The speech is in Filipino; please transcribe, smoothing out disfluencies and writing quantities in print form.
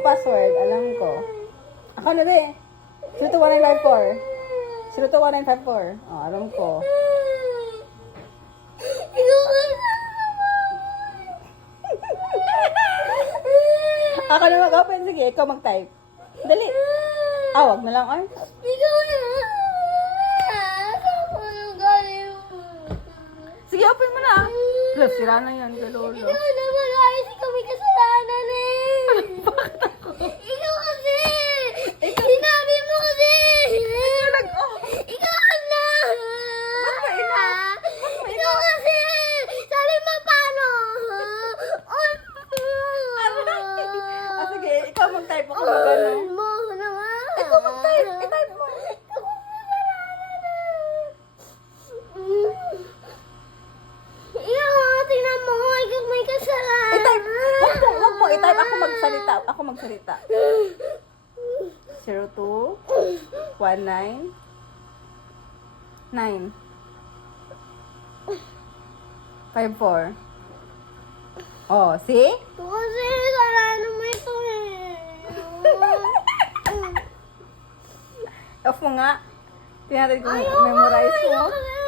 ang password. Alam ko. Ako na din. 021954. 021954. Oh, alam ko. Ako na mag-open. Sige, ikaw mag-type. Dali. Wag na lang. Ay. Ikaw na. Saan mo yung galing mo? Sige, open mo na. Plus, sira na yan kay Lolo. Ikaw na mag-ayos. Ikaw may kasalanan eh. Ikaw kasi. Sinabi mo kasi. Ikaw na. Ikaw kasi. Sabi mo paano? Sige, ikaw mag-type ako mag-ano. Mo naman. Ikaw mag-type. I-type mo. Tingnan mo, ikaw may kasalanan. I-type. Wag mo. I-type. Ako magsalita. Ako magsalita. 0219 9 54. Oh, see? Kasi kasalanan mo ito eh. Off mo nga. Tingnan natin kung memorize mo. Kasi